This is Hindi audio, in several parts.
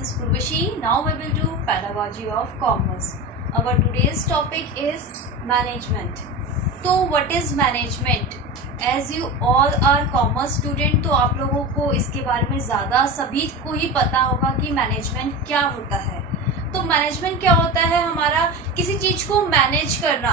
is Kurvashi. Now we will do pedagogy of commerce. Our today's topic is management. तो what is management? As you all are commerce student, तो आप लोगों को इसके बारे में ज़्यादा सभी को ही पता होगा कि मैनेजमेंट क्या होता है। तो मैनेजमेंट क्या होता है? हमारा किसी चीज़ को मैनेज करना,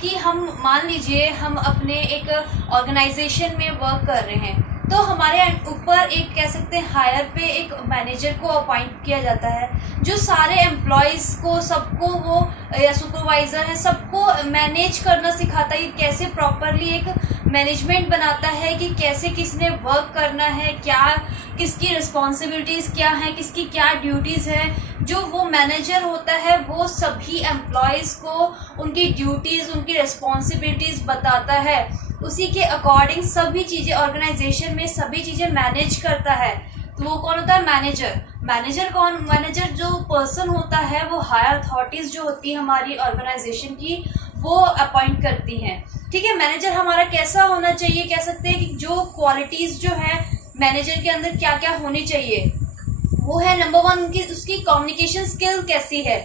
कि हम मान लीजिए हम अपने एक ऑर्गेनाइजेशन में वर्क कर रहे हैं, तो हमारे ऊपर एक कह सकते हैं हायर पे एक मैनेजर को अपॉइंट किया जाता है, जो सारे एम्प्लॉयज़ को सबको वो या सुपरवाइज़र है सबको मैनेज करना सिखाता है, कैसे प्रॉपरली एक मैनेजमेंट बनाता है कि कैसे किसने वर्क करना है, क्या किसकी रिस्पॉन्सिबिलिटीज़ क्या हैं, किसकी क्या ड्यूटीज़ हैं। जो वो मैनेजर होता है वो सभी एम्प्लॉयज़ को उनकी ड्यूटीज़ उनकी रिस्पॉन्सिबिलिटीज़ बताता है, उसी के अकॉर्डिंग सभी चीज़ें ऑर्गेनाइजेशन में सभी चीज़ें मैनेज करता है। तो वो कौन होता है? मैनेजर। मैनेजर जो पर्सन होता है वो हायर अथॉरिटीज़ जो होती है हमारी ऑर्गेनाइजेशन की, वो अपॉइंट करती हैं। ठीक है, मैनेजर हमारा कैसा होना चाहिए? कह सकते हैं कि जो क्वालिटीज़ जो है मैनेजर के अंदर क्या क्या होनी चाहिए, वो है नंबर 1 उसकी कम्युनिकेशन स्किल कैसी है।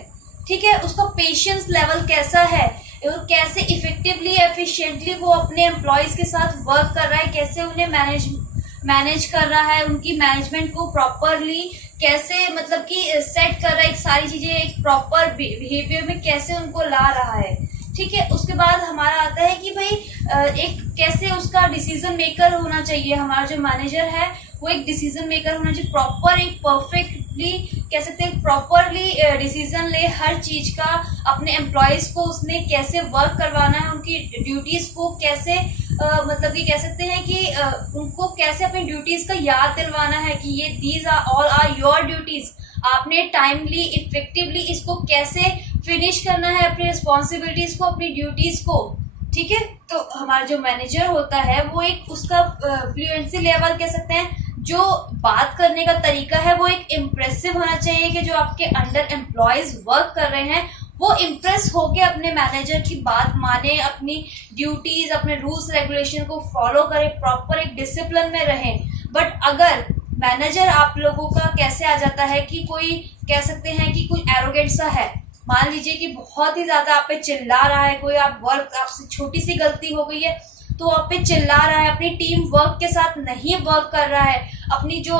ठीक है, उसका पेशेंस लेवल कैसा है, और कैसे इफेक्टिवली एफिशिएंटली वो अपने एम्प्लॉयज़ के साथ वर्क कर रहा है, कैसे उन्हें मैनेज कर रहा है, उनकी मैनेजमेंट को प्रॉपरली कैसे मतलब कि सेट कर रहा है, एक सारी चीज़ें एक प्रॉपर बिहेवियर में कैसे उनको ला रहा है। ठीक है, उसके बाद हमारा आता है कि भाई एक कैसे उसका डिसीजन मेकर होना चाहिए। हमारा जो मैनेजर है वो एक डिसीजन मेकर होना चाहिए, प्रॉपर एक परफेक्टली कह सकते हैं प्रॉपरली डिसीजन ले हर चीज़ का। अपने एम्प्लॉयज़ को उसने कैसे वर्क करवाना है, उनकी ड्यूटीज़ को कैसे मतलब कि कह सकते हैं कि उनको कैसे अपनी ड्यूटीज़ का याद दिलवाना है कि ये these are all are your duties. आपने टाइमली इफेक्टिवली इसको कैसे फिनिश करना है, अपनी रिस्पॉन्सिबिलिटीज़ को, अपनी ड्यूटीज़ को। ठीक है, तो हमारा जो मैनेजर होता है वो एक उसका फ्लुएंसी लेवल कह सकते हैं, जो बात करने का तरीका है वो एक इम्प्रेसिव होना चाहिए, कि जो आपके अंडर एम्प्लॉयज़ वर्क कर रहे हैं वो इम्प्रेस होके अपने मैनेजर की बात माने, अपनी ड्यूटीज़ अपने रूल्स रेगुलेशन को फॉलो करें, प्रॉपर एक डिसिप्लिन में रहें। बट अगर मैनेजर आप लोगों का कैसे आ जाता है कि कोई कह सकते हैं कि कोई एरोगेंट सा है, मान लीजिए कि बहुत ही ज़्यादा आप पे चिल्ला रहा है, कोई आपसे छोटी सी गलती हो गई है तो आप पे चिल्ला रहा है, अपनी टीम वर्क के साथ नहीं वर्क कर रहा है, अपनी जो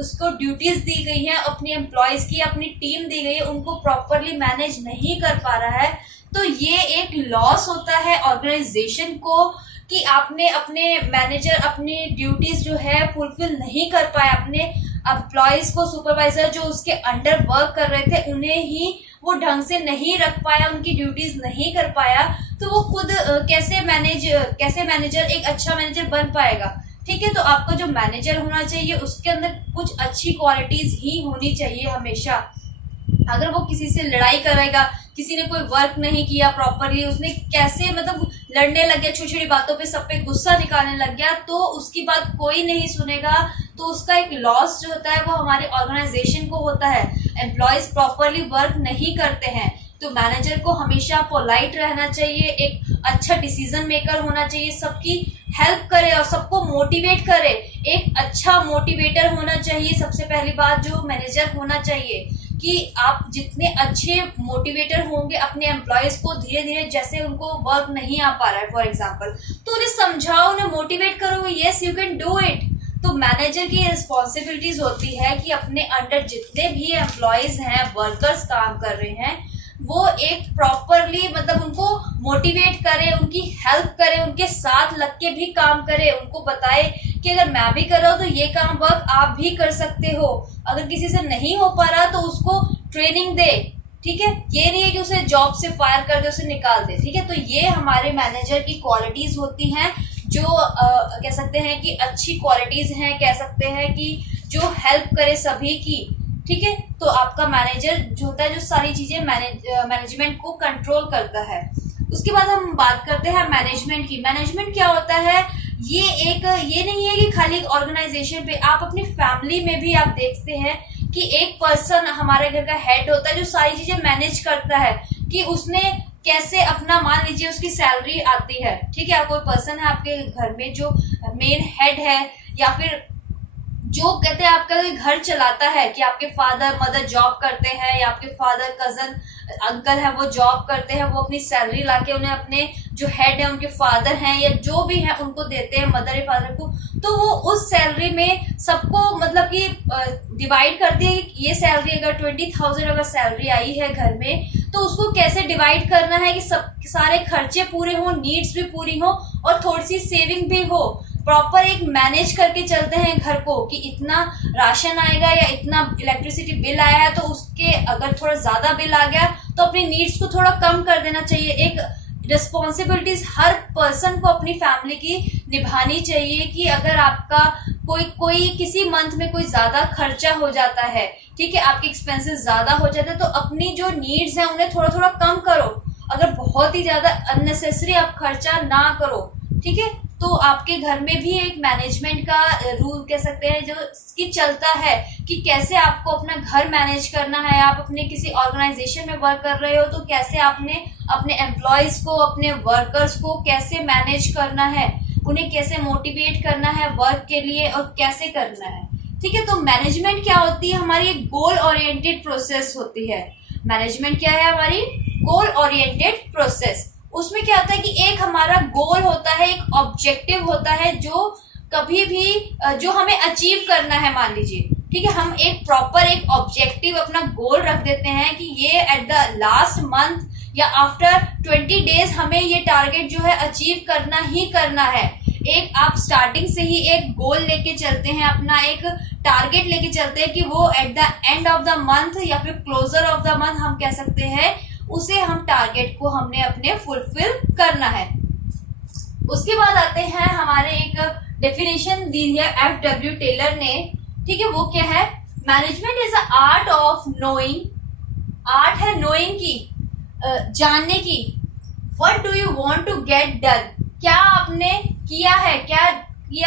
उसको ड्यूटीज़ दी गई हैं अपनी एम्प्लॉयज़ की, अपनी टीम दी गई है, उनको प्रॉपरली मैनेज नहीं कर पा रहा है, तो ये एक लॉस होता है ऑर्गेनाइजेशन को, कि आपने अपने मैनेजर अपनी ड्यूटीज़ जो है फुलफिल नहीं कर पाए, अपने एम्प्लॉयज़ को सुपरवाइज़र जो उसके अंडर वर्क कर रहे थे उन्हें ही वो ढंग से नहीं रख पाया, उनकी ड्यूटीज़ नहीं कर पाया, तो वो खुद कैसे मैनेजर एक अच्छा मैनेजर बन पाएगा। ठीक है, तो आपका जो मैनेजर होना चाहिए उसके अंदर कुछ अच्छी क्वालिटीज़ ही होनी चाहिए हमेशा। अगर वो किसी से लड़ाई करेगा, किसी ने कोई वर्क नहीं किया प्रॉपरली, उसने कैसे मतलब लड़ने लग गया, छोटी छोटी बातों पे सब पे गुस्सा निकालने लग गया, तो उसकी बात कोई नहीं सुनेगा, तो उसका एक लॉस जो होता है वो हमारे ऑर्गेनाइजेशन को होता है। एम्प्लॉयज़ प्रॉपरली वर्क नहीं करते हैं, तो मैनेजर को हमेशा पोलाइट रहना चाहिए, एक अच्छा डिसीजन मेकर होना चाहिए, सबकी हेल्प करे और सबको मोटिवेट करे, एक अच्छा मोटिवेटर होना चाहिए। सबसे पहली बात जो मैनेजर होना चाहिए कि आप जितने अच्छे मोटिवेटर होंगे अपने एम्प्लॉयज़ को, धीरे धीरे जैसे उनको वर्क नहीं आ पा रहा है फॉर एग्जांपल, तो उन्हें समझाओ, उन्हें मोटिवेट करो, yes you can do it. तो मैनेजर की रिस्पॉन्सिबिलिटीज़ होती है कि अपने अंडर जितने भी एम्प्लॉयज़ हैं, वर्कर्स काम कर रहे हैं, वो एक प्रॉपरली मतलब उनको मोटिवेट करे, उनकी हेल्प करे, उनके साथ लग के भी काम करे, उनको बताए कि अगर मैं भी कर रहा हूँ तो ये काम वर्क आप भी कर सकते हो, अगर किसी से नहीं हो पा रहा तो उसको ट्रेनिंग दे। ठीक है, ये नहीं है कि उसे जॉब से फायर कर दे, उसे निकाल दे। ठीक है, तो ये हमारे मैनेजर की क्वालिटीज़ होती हैं, जो कह सकते हैं कि अच्छी क्वालिटीज़ हैं, कह सकते हैं कि जो हेल्प करे सभी की। ठीक है, तो आपका मैनेजर जो होता है जो सारी चीज़ें मैनेजमेंट को कंट्रोल करता है। उसके बाद हम बात करते हैं मैनेजमेंट की। मैनेजमेंट क्या होता है? ये नहीं है कि खाली ऑर्गेनाइजेशन पे, आप अपनी फैमिली में भी आप देखते हैं कि एक पर्सन हमारे घर का हेड होता है जो सारी चीज़ें मैनेज करता है, कि उसने कैसे अपना मान लीजिए उसकी सैलरी आती है। ठीक है, कोई पर्सन है आपके घर में जो मेन हेड है, या फिर जो कहते हैं आपका घर चलाता है, कि आपके फादर मदर जॉब करते हैं या आपके फादर कजन अंकल है वो जॉब करते हैं, वो अपनी सैलरी लाके उन्हें अपने जो हेड है उनके फादर हैं या जो भी है उनको देते हैं, मदर या फादर को, तो वो उस सैलरी में सबको मतलब कि डिवाइड करते हैं। ये सैलरी अगर 20,000 अगर सैलरी आई है घर में, तो उसको कैसे डिवाइड करना है कि सब सारे खर्चे पूरे हों, नीड्स भी पूरी हो और थोड़ी सी सेविंग भी हो। प्रॉपर एक मैनेज करके चलते हैं घर को कि इतना राशन आएगा या इतना इलेक्ट्रिसिटी बिल आया है, तो उसके अगर थोड़ा ज्यादा बिल आ गया तो अपनी नीड्स को थोड़ा कम कर देना चाहिए। एक रिस्पॉन्सिबिलिटीज हर पर्सन को अपनी फैमिली की निभानी चाहिए कि अगर आपका कोई किसी मंथ में कोई ज्यादा खर्चा हो जाता है, ठीक है, आपके एक्सपेंसेस ज्यादा हो जाते हैं, तो अपनी जो नीड्स हैं उन्हें थोड़ा थोड़ा कम करो। अगर बहुत ही ज्यादा अननेसेसरी आप खर्चा ना करो, ठीक है। तो आपके घर में भी एक मैनेजमेंट का रूल कह सकते हैं जो कि चलता है कि कैसे आपको अपना घर मैनेज करना है। आप अपने किसी ऑर्गेनाइजेशन में वर्क कर रहे हो तो कैसे आपने अपने एम्प्लॉयज को, अपने वर्कर्स को कैसे मैनेज करना है, उन्हें कैसे मोटिवेट करना है वर्क के लिए और कैसे करना है, ठीक है। तो मैनेजमेंट क्या होती है, हमारी एक गोल ओरिएंटेड प्रोसेस होती है। मैनेजमेंट क्या है, हमारी गोल ओरिएंटेड प्रोसेस। उसमें क्या होता है कि एक हमारा गोल होता है, एक ऑब्जेक्टिव होता है जो कभी भी जो हमें अचीव करना है, मान लीजिए, ठीक है। हम एक प्रॉपर एक ऑब्जेक्टिव अपना गोल रख देते हैं कि ये एट द लास्ट मंथ या आफ्टर 20 डेज हमें ये टारगेट जो है अचीव करना ही करना है। एक आप स्टार्टिंग से ही एक गोल लेके चलते हैं, अपना एक टारगेट लेके चलते हैं कि वो at the end of the month या फिर क्लोजर ऑफ द मंथ हम कह सकते हैं, उसे हम टारगेट को हमने अपने फुलफिल करना है। उसके बाद आते हैं हमारे एक डेफिनेशन दी है FW टेलर ने, ठीक है। वो क्या है, management is a art of knowing. Art है नोइंग की, जानने की। What do you want to get done, क्या आपने किया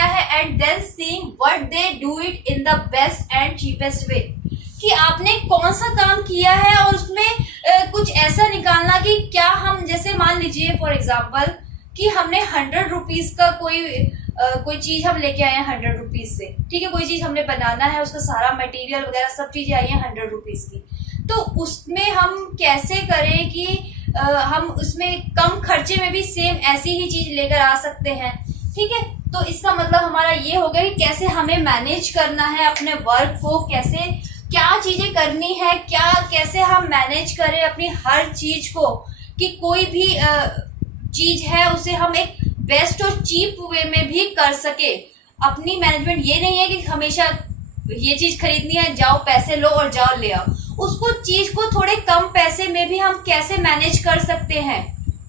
है and then seeing what they do it in the best and cheapest way, कि आपने कौन सा काम किया है और उसमें कुछ ऐसा निकालना कि क्या हम, जैसे मान लीजिए फॉर एग्जाम्पल कि हमने 100 रुपीज का कोई चीज हम लेके आए हैं 100 रुपीज से, ठीक है। कोई चीज हमने बनाना है, उसका सारा मटेरियल वगैरह सब चीजें आई है 100 रुपीज की, तो उसमें हम कैसे करें कि हम उसमें कम खर्चे में भी सेम ऐसी ही चीज लेकर आ सकते हैं, ठीक है। तो इसका मतलब हमारा ये हो गया कि कैसे हमें मैनेज करना है अपने वर्क को, कैसे क्या चीजें करनी है, क्या कैसे हम मैनेज करें अपनी हर चीज को, कि कोई भी चीज है उसे हम एक बेस्ट और चीप वे में भी कर सके। अपनी मैनेजमेंट ये नहीं है कि हमेशा ये चीज खरीदनी है, जाओ पैसे लो और जाओ ले आओ। उसको चीज को थोड़े कम पैसे में भी हम कैसे मैनेज कर सकते हैं,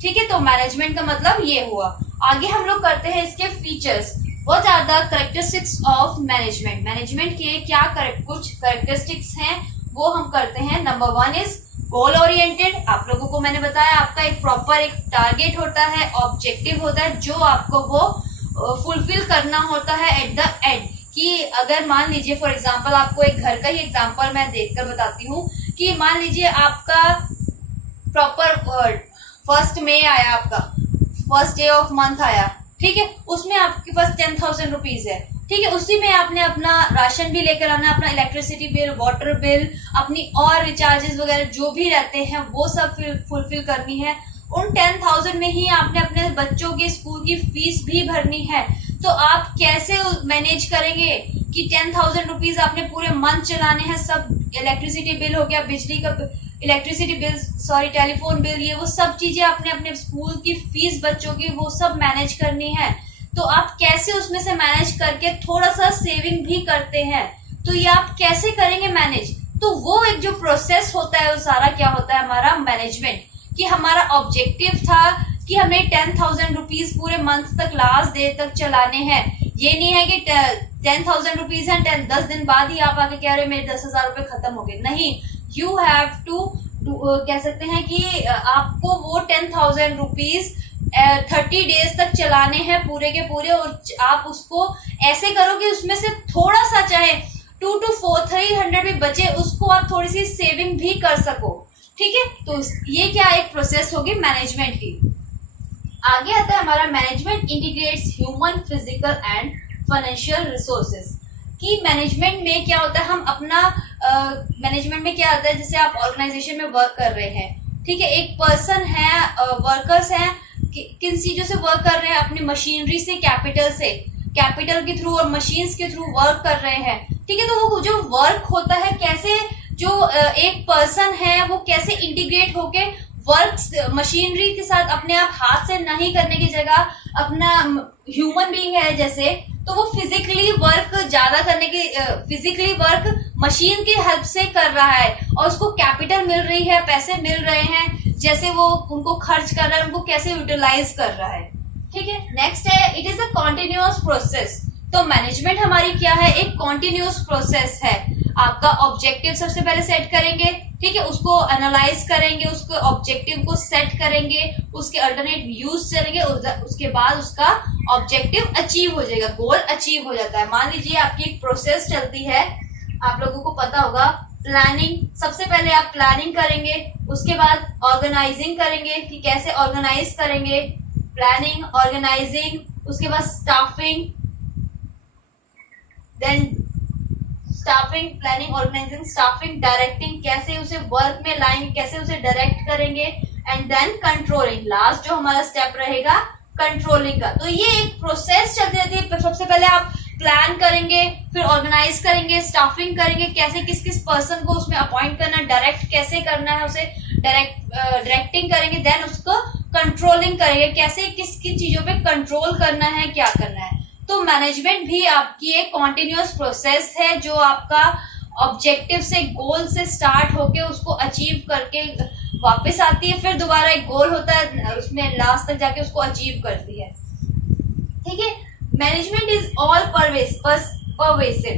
ठीक है। तो मैनेजमेंट का मतलब ये हुआ। आगे हम लोग करते हैं इसके features. What are the characteristics of management? Management के क्या कुछ characteristics हैं वो हम करते हैं। Number 1 is goal oriented. आप लोगों को मैंने बताया आपका एक प्रॉपर एक टारगेट होता है, ऑब्जेक्टिव होता है जो आपको वो फुलफिल करना होता है एट द एंड। कि अगर मान लीजिए फॉर एग्जांपल, आपको एक घर का ही एग्जांपल मैं देखकर बताती हूँ कि मान लीजिए आपका प्रॉपर 1 मई आया, आपका फर्स्ट डे ऑफ मंथ आया, ठीक है। उसमें आपके पास 10,000 रुपीज है, ठीक है। उसी में आपने अपना राशन भी लेकर आना, अपना इलेक्ट्रिसिटी बिल, वाटर बिल, अपनी और रिचार्जेस वगैरह जो भी रहते हैं वो सब फुलफिल करनी है। उन 10,000 में ही आपने अपने बच्चों के स्कूल की फीस भी भरनी है। तो आप कैसे मैनेज करेंगे कि 10,000 रुपीज आपने पूरे मंथ चलाने हैं। सब इलेक्ट्रिसिटी बिल हो गया, बिजली का electricity bill, sorry telephone bill, ये वो सब चीजें आपने अपने स्कूल की फीस बच्चों की वो सब मैनेज करनी है। तो आप कैसे उसमें से मैनेज करके थोड़ा सा सेविंग भी करते हैं, तो ये आप कैसे करेंगे मैनेज। तो वो एक जो प्रोसेस होता है वो सारा क्या होता है हमारा मैनेजमेंट। कि हमारा ऑब्जेक्टिव था कि हमें 10,000 रुपीज पूरे मंथ तक लास्ट डे तक चलाने हैं। ये नहीं है कि 10,000 रुपीज है 10 दिन बाद ही आप आके कह रहे मेरे 10,000 रुपए खत्म हो गए, नहीं। यू हैव टू कह सकते हैं कि आपको वो 10,000 रुपीज 30 डेज तक चलाने हैं पूरे के पूरे। और आप उसको ऐसे करो कि उसमें से थोड़ा सा चाहे 2 to 300 भी बचे, उसको आप थोड़ी सी सेविंग भी कर सको, ठीक है। तो ये क्या एक प्रोसेस होगी मैनेजमेंट की। आगे आता है हमारा management integrates human, physical and financial resources. कि मैनेजमेंट में क्या होता है, हम अपना मैनेजमेंट में क्या होता है, जैसे आप ऑर्गेनाइजेशन में वर्क कर रहे हैं, ठीक है, एक पर्सन है, वर्कर्स हैं, किन चीजों से वर्क कर रहे हैं, अपनी मशीनरी से, कैपिटल के थ्रू और मशीन्स के थ्रू वर्क कर रहे हैं, ठीक है। तो वो जो वर्क होता है, कैसे जो एक पर्सन है वो कैसे इंटीग्रेट होके वर्क मशीनरी के साथ अपने आप हाथ से नहीं करने की जगह अपना ह्यूमन बीइंग है जैसे, तो वो फिजिकली वर्क ज्यादा करने की फिजिकली वर्क मशीन की हेल्प से कर रहा है और उसको कैपिटल मिल रही है, पैसे मिल रहे हैं, जैसे वो उनको खर्च कर रहा है, उनको कैसे यूटिलाइज कर रहा है, ठीक है। नेक्स्ट है it is a continuous process. तो मैनेजमेंट हमारी क्या है, एक कॉन्टिन्यूअस प्रोसेस है। आपका ऑब्जेक्टिव सबसे पहले सेट करेंगे, ठीक है, उसको एनालाइज करेंगे, उसके ऑब्जेक्टिव को सेट करेंगे, उसके अल्टरनेट व्यूज चलेंगे, उसके बाद उसका ऑब्जेक्टिव अचीव हो जाएगा, गोल अचीव हो जाता है। मान लीजिए आपकी एक प्रोसेस चलती है, आप लोगों को पता होगा प्लानिंग, सबसे पहले आप प्लानिंग करेंगे, उसके बाद ऑर्गेनाइजिंग करेंगे कि कैसे ऑर्गेनाइज करेंगे, प्लानिंग, ऑर्गेनाइजिंग, उसके बाद staffing, then staffing, planning, organising, staffing, directing, कैसे उसे वर्क में लाएंगे, कैसे उसे डायरेक्ट करेंगे, एंड देन कंट्रोलिंग, लास्ट जो हमारा स्टेप रहेगा कंट्रोलिंग का। तो ये एक प्रोसेस चलती रहती है। सबसे पहले आप प्लान करेंगे, फिर ऑर्गेनाइज करेंगे, स्टाफिंग करेंगे, कैसे किस किस पर्सन को उसमें अपॉइंट करना है, डायरेक्ट कैसे करना है उसे, डायरेक्टिंग करेंगे, देन उसको कंट्रोलिंग करेंगे, कैसे किस किन चीजों पे कंट्रोल करना है, क्या करना है। तो मैनेजमेंट भी आपकी एक कॉन्टिन्यूअस प्रोसेस है जो आपका ऑब्जेक्टिव से, गोल से स्टार्ट होके उसको अचीव करके वापस आती है, फिर दोबारा एक गोल होता है, उसमें लास्ट तक जाके उसको अचीव करती है, ठीक है। Management is all pervasive.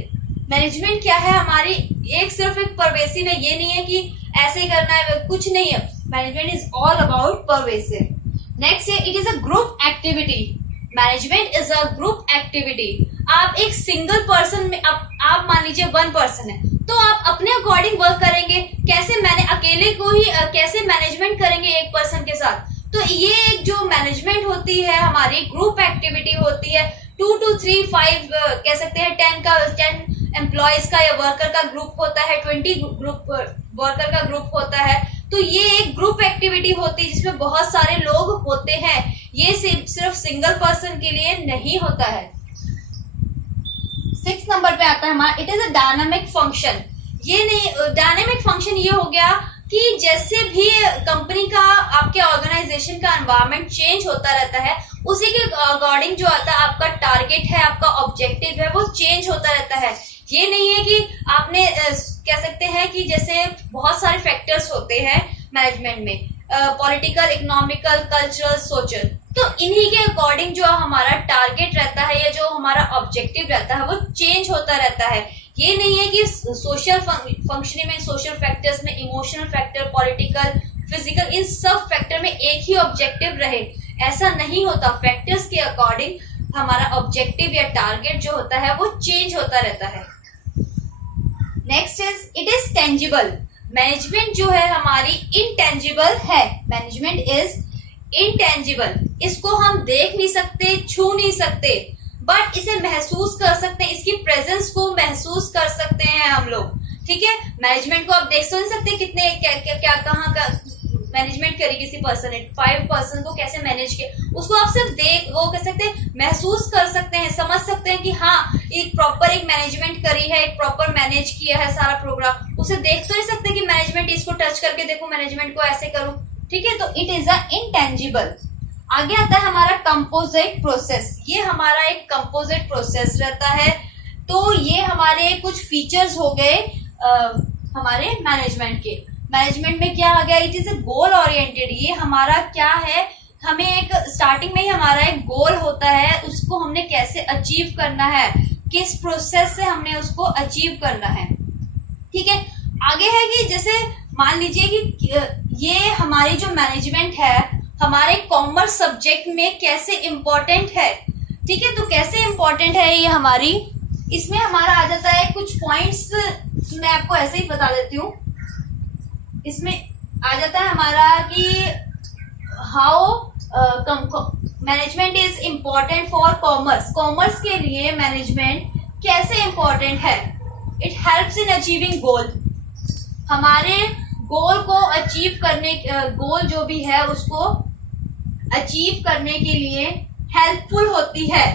Management क्या है हमारी, सिर्फ एक परवेसिव है, ये नहीं है कि ऐसे ही करना है, कुछ नहीं है। Management is all about pervasive. Next है it is a group activity. Management is a group activity. आप एक सिंगल पर्सन में, आप मान लीजिए 1 पर्सन है, तो आप अपने अकॉर्डिंग वर्क करेंगे, कैसे मैंने अकेले को ही कैसे मैनेजमेंट करेंगे एक पर्सन के साथ। तो ये एक जो मैनेजमेंट होती है हमारी, ग्रुप एक्टिविटी होती है। 2 to 3 5 कह सकते हैं, 10 एम्प्लॉयज का या वर्कर का ग्रुप होता है, 20 वर्कर का ग्रुप होता है। तो ये एक ग्रुप एक्टिविटी होती है जिसमें बहुत सारे लोग होते हैं, ये सिर्फ सिंगल पर्सन के लिए नहीं होता है। 6 नंबर पे आता है हमारा it is a dynamic function. ये नहीं, डायनामिक फंक्शन ये हो गया कि जैसे भी कंपनी का, आपके ऑर्गेनाइजेशन का एनवायरनमेंट चेंज होता रहता है, उसी के अकॉर्डिंग जो आता है आपका टारगेट है, आपका ऑब्जेक्टिव है, वो चेंज होता रहता है। ये नहीं है कि आपने कह सकते हैं कि जैसे बहुत सारे फैक्टर्स होते हैं मैनेजमेंट में, पॉलिटिकल, इकोनॉमिकल, कल्चरल, सोशल, तो इन्हीं के अकॉर्डिंग जो हमारा टारगेट रहता है या जो हमारा ऑब्जेक्टिव रहता है वो चेंज होता रहता है। ये नहीं है कि सोशल फंक्शनिंग में, सोशल फैक्टर्स में, इमोशनल फैक्टर, पॉलिटिकल, फिजिकल, इन सब फैक्टर में एक ही ऑब्जेक्टिव रहे, ऐसा नहीं होता। फैक्टर्स के अकॉर्डिंग हमारा ऑब्जेक्टिव या टारगेट जो होता है वो चेंज होता रहता है। Next is it is tangible. Management जो है हमारी इनटेंजिबल है। मैनेजमेंट इज इनटेंजिबल, इसको हम देख नहीं सकते, छू नहीं सकते, बट इसे महसूस कर सकते हैं, इसकी प्रेजेंस को महसूस कर सकते हैं हम लोग, ठीक है। मैनेजमेंट को आप देख तो नहीं सकते, कितने क्या कहाँ का मैनेजमेंट करी किसी पर्सन ने, 5 पर्सन को कैसे मैनेज किया, उसको आप सिर्फ वो कह सकते हैं, महसूस कर सकते हैं, समझ सकते हैं कि हाँ एक प्रॉपर एक मैनेजमेंट करी है, एक प्रॉपर मैनेज किया है सारा प्रोग्राम। उसे देख तो नहीं सकते कि मैनेजमेंट, इसको टच करके देखो मैनेजमेंट को ऐसे करूं, ठीक है। तो इट इज अ इनटेंजिबल। आगे आता है हमारा कंपोजिट प्रोसेस। ये हमारा एक कंपोजिट प्रोसेस रहता है। तो ये हमारे कुछ फीचर्स हो गए हमारे मैनेजमेंट के। मैनेजमेंट में क्या आ गया, it is a goal oriented. ये हमारा क्या है, हमें एक स्टार्टिंग में ही हमारा एक गोल होता है, उसको हमने कैसे अचीव करना है, किस प्रोसेस से हमने उसको अचीव करना है, ठीक है। आगे है कि जैसे मान लीजिए कि ये हमारी जो मैनेजमेंट है हमारे कॉमर्स सब्जेक्ट में कैसे इम्पोर्टेंट है, ठीक है। तो कैसे इम्पोर्टेंट है ये हमारी, इसमें हमारा आ जाता है कुछ पॉइंट्स, मैं आपको ऐसे ही बता देती हूँ। इसमें आ जाता है हमारा कि how management is important for commerce. Commerce के लिए मैनेजमेंट कैसे इम्पोर्टेंट है? इट हेल्प्स इन अचीविंग गोल। हमारे गोल को अचीव करने, गोल जो भी है उसको अचीव करने के लिए हेल्पफुल होती है,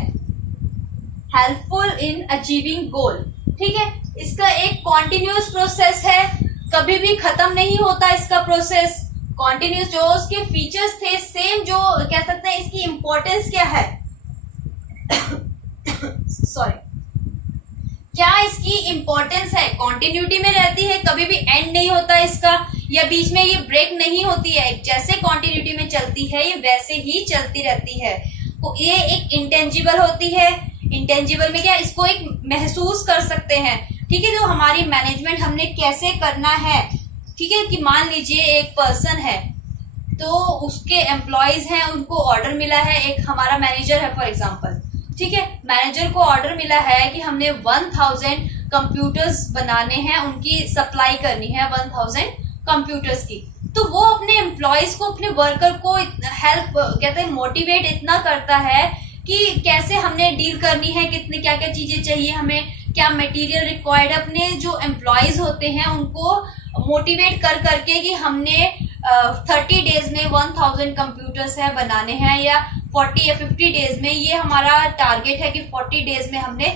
हेल्पफुल इन अचीविंग गोल। ठीक है, इसका एक कॉन्टिन्यूस प्रोसेस है, कभी भी खत्म नहीं होता इसका प्रोसेस, कॉन्टिन्यूस। जो उसके फीचर्स थे सेम, जो कह सकते हैं इसकी इंपॉर्टेंस क्या है सॉरी, क्या इसकी इंपॉर्टेंस है? कॉन्टिन्यूटी में रहती है, कभी भी एंड नहीं होता इसका, या बीच में ये ब्रेक नहीं होती है। जैसे कॉन्टिन्यूटी में चलती है ये वैसे ही चलती रहती है। तो ये एक इंटेंजिबल होती है। इंटेंजिबल में क्या, इसको एक महसूस कर सकते हैं। ठीक है, जो हमारी मैनेजमेंट हमने कैसे करना है। ठीक है, कि मान लीजिए एक पर्सन है तो उसके एम्प्लॉयज हैं, उनको ऑर्डर मिला है, एक हमारा मैनेजर है फॉर एग्जांपल। ठीक है, मैनेजर को ऑर्डर मिला है कि हमने 1000 कंप्यूटर्स बनाने हैं, उनकी सप्लाई करनी है 1000 कंप्यूटर्स की। तो वो अपने एम्प्लॉयज को, अपने वर्कर को हेल्प कहते हैं, मोटिवेट इतना करता है कि कैसे हमने डील करनी है, कितने क्या क्या चीजें चाहिए हमें, क्या मटेरियल रिक्वायर्ड। अपने जो एम्प्लॉयज होते हैं उनको मोटिवेट कर करके कि हमने 30 डेज में 1000 कंप्यूटर्स है बनाने हैं, या 40 या 50 डेज में, ये हमारा टारगेट है कि 40 डेज में हमने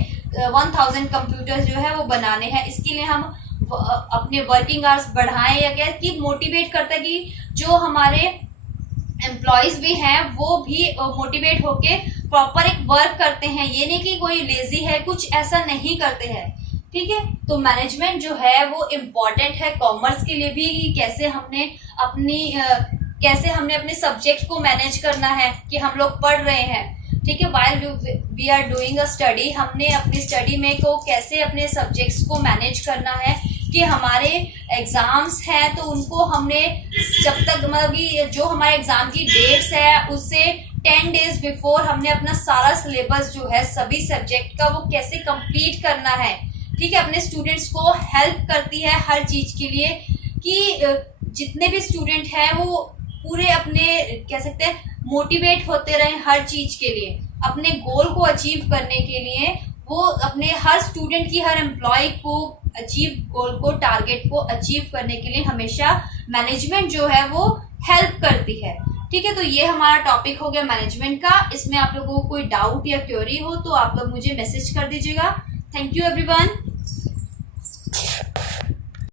1000 कंप्यूटर्स जो है वो बनाने हैं। इसके लिए हम अपने वर्किंग आवर्स बढ़ाएं, या क्या कि मोटिवेट करता है कि जो हमारे एम्प्लॉयज भी हैं वो भी मोटिवेट होके प्रॉपर एक वर्क करते हैं। ये नहीं कि कोई लेजी है, कुछ ऐसा नहीं करते हैं। ठीक है, तो मैनेजमेंट जो है वो इम्पोर्टेंट है कॉमर्स के लिए भी, कि कैसे हमने अपने सब्जेक्ट को मैनेज करना है, कि हम लोग पढ़ रहे हैं। ठीक है, while we are doing a study, हमने अपनी स्टडी में को कैसे अपने सब्जेक्ट्स को मैनेज करना है, कि हमारे एग्जाम्स हैं तो उनको हमने जब तक, मतलब कि जो हमारे एग्जाम की डेट्स है उससे 10 डेज बिफोर हमने अपना सारा सिलेबस जो है सभी सब्जेक्ट का वो कैसे कंप्लीट करना है। ठीक है, अपने स्टूडेंट्स को हेल्प करती है हर चीज के लिए, कि जितने भी स्टूडेंट हैं वो पूरे अपने कह सकते हैं मोटिवेट होते रहे हर चीज के लिए, अपने गोल को अचीव करने के लिए। वो अपने हर स्टूडेंट की, हर एम्प्लॉय को अचीव गोल को, टारगेट को अचीव करने के लिए हमेशा मैनेजमेंट जो है वो हेल्प करती है। ठीक है, तो ये हमारा टॉपिक हो गया मैनेजमेंट का। इसमें आप लोगों को कोई डाउट या क्वेरी हो तो आप लोग मुझे मैसेज कर दीजिएगा। Thank you everyone.